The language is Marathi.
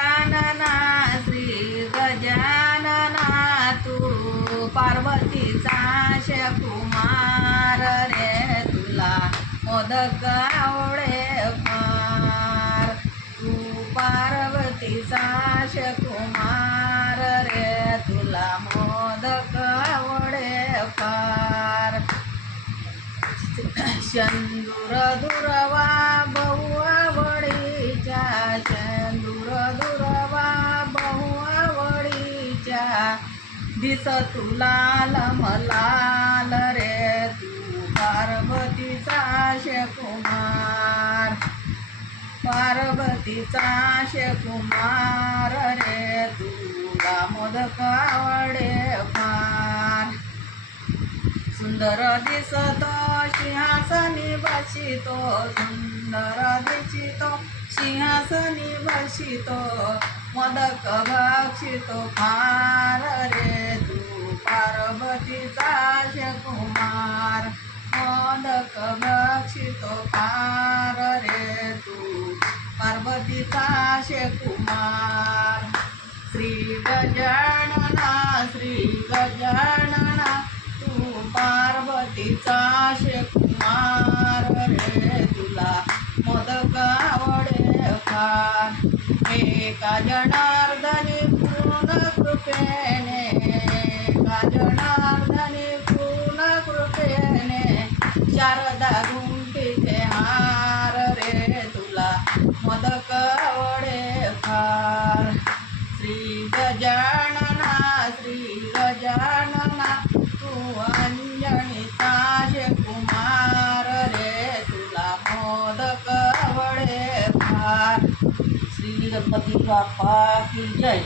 गजानना श्री गजानना तू पार्वतीचा कुमार रे तुला मोदक आवडे फार तू पार्वतीचा कुमार रे तुला मोदक आवडे फार शेंदूर दुर्वा बहु आवडीच्या शेंदूर दुर्वा बहु आवडीच्या दिस तुला लमलाल रे तू पार्वतीचा कुमार पार्वतीचा कुमार रे तुला मोदक आवडे फार सुंदर दिसतो सिंहासनी बसितो सुंदर दिसितो सिंहासनी बसितो मोदक भक्षितो फार रे तू पार्वतीचा कुमार मोदक भक्षितो फार रे तू पार्वतीचा कुमार श्री गजानना तू पार्वतीचा कुमार रे तुला मोदक आवडे फार एका जनार्दनी पूर्ण कृपेने एका जनार्दनी पूर्ण कृपेने शारदा गुंफीचे हार रे तुला मोदक आवडे फार श्री गजानना तू अंजनीचा कुमार रे तुला मोदक आवडे फार। श्री गणपती बाप्पा की जय।